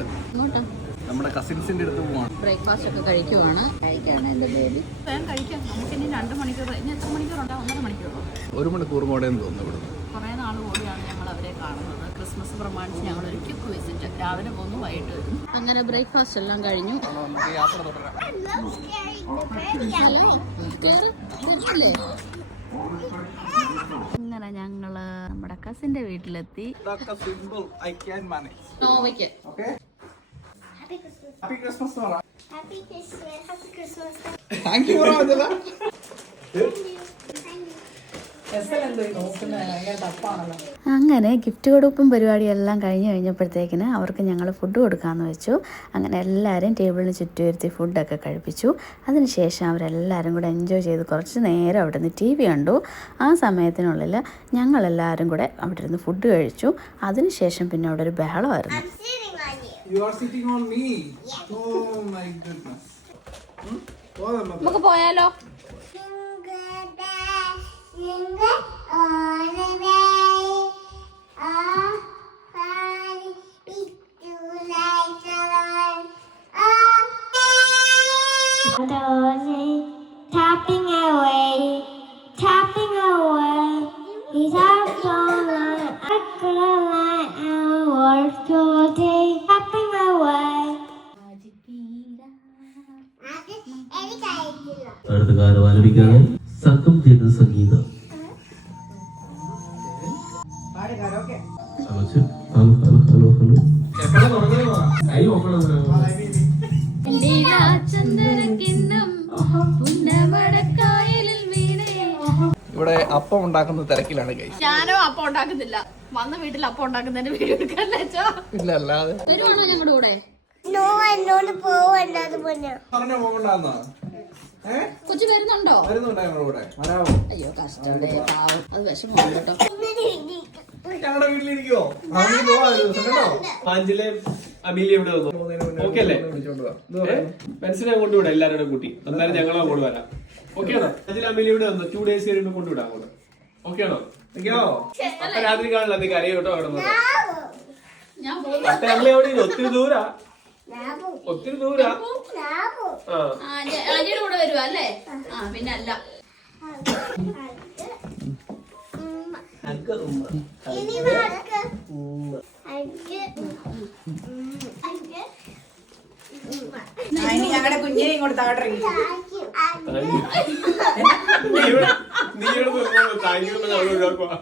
പോകുന്നുണ്ട്. നമ്മുടെ കസിൻസിന്റെ അടുത്ത് പോവാണ്. ബ്രേക്ക്ഫാസ്റ്റ് ഒക്കെ കഴിക്കുവാണ്. കഴിക്കാണ് എന്റെ ബേബി. കഴിക്കാം. നമുക്ക് ഇനി 2 മണിക്കൂർ, ഇനി എത്ര മണിക്കൂറുണ്ടോ? 1.5 മണിക്കൂറോ? 1 മണിക്കൂർ കൂടെ തോന്നുന്നു ഇവിടെ. കുറേ നാൾ കൂടിയാണ് ഞങ്ങൾ അവരെ കാണുന്നത്. ക്രിസ്മസ് പ്രമാണിച്ച് ഞങ്ങൾ ഒരു ക്വിക്ക് വിസിറ്റ്. രാവിലെ പോകുന്നു, വൈകിട്ട് വരും. അങ്ങനെ ബ്രേക്ക്ഫാസ്റ്റ് എല്ലാം കഴിഞ്ഞു. ഇങ്ങനെ ഞങ്ങള് നമ്മുടെ കസിന്റെ വീട്ടിലെത്തി. Happy Christmas. Happy Christmas. Happy Christmas. Thank you, Angela. അങ്ങനെ ഗിഫ്റ്റ് കൊടുപ്പും പരിപാടിയെല്ലാം കഴിഞ്ഞപ്പോഴത്തേക്കിന് അവർക്ക് ഞങ്ങൾ ഫുഡ് കൊടുക്കാമെന്ന് വെച്ചു. അങ്ങനെ എല്ലാവരും ടേബിളിന് ചുറ്റും ഇരുത്തി ഫുഡൊക്കെ കഴിപ്പിച്ചു. അതിനുശേഷം അവരെല്ലാവരും കൂടെ എൻജോയ് ചെയ്ത് കുറച്ച് നേരം അവിടെ നിന്ന് TV കണ്ടു. ആ സമയത്തിനുള്ളിൽ ഞങ്ങളെല്ലാവരും കൂടെ അവിടെ ഇരുന്ന് ഫുഡ് കഴിച്ചു. അതിനുശേഷം പിന്നെ അവിടെ ഒരു ബഹളമായിരുന്നു. You are sitting on me. Yes. Oh my goodness. നമുക്ക് പോയാലോ? Tapping away, tapping away. He's our song line, our words today. Tapping away. അടുത്ത കാലം ആലപിക്കാണ് സംഘം ചെയ്ത സംഗീതം. ഇവിടെ അപ്പം ഉണ്ടാക്കുന്ന തിരക്കിലാണ് ഗൈസ്. ഞാനോ അപ്പം ഉണ്ടാക്കുന്നില്ല. വന്ന വീട്ടിൽ അപ്പം ഉണ്ടാക്കുന്നതിന്റെ വീഡിയോ എടുക്കാല്ലോ. ഇല്ല, അല്ലാതെ വരുവാണോ ഞങ്ങളുടെ കൂടെ? എന്നോട് പോവണ്ടാന്ന് പറഞ്ഞ പോകണ്ടെന്നാ. കൊച്ചു വരുന്നുണ്ടോ? വരുന്നുണ്ടോ ഞങ്ങളുടെ കൂടെ? അയ്യോ കഷ്ടം, അത് വിഷമമാണ് കേട്ടോ. ഞങ്ങളുടെ വീട്ടിലിരിക്കുവോ? ആഞ്ചിലെ അമീലിയ ഇവിടെ വന്നു. ഓക്കെ അല്ലേ? മനസ്സിനെ കൊണ്ടുവിടാം എല്ലാവരുടെ കൂട്ടി. എന്തായാലും ഞങ്ങൾ അങ്ങോട്ട് വരാം. ഓക്കെ ആണോ? ആഞ്ചിലെ അമീലിയ ഇവിടെ വന്നു. 2 days കഴിയുമ്പോൾ കൊണ്ടുവിടാം അങ്ങോട്ട്. ഓക്കെ ആണോ? അപ്പൊ രാത്രി കാണില്ല. നീ കരയോ കേട്ടോ? അവിടെ അപ്പൊ ഞങ്ങൾ എവിടെ? ഒത്തിരി ദൂരാ. ആന്റിയുടെ കൂടെ വരുവാ അല്ലേ? ആ പിന്നെ അല്ല. ഞങ്ങളുടെ കുഞ്ഞിനെ ഇങ്ങോട്ട് താഴെ നീ ഇവിടെ താങ്ക് യു ഒഴിവാക്കുക.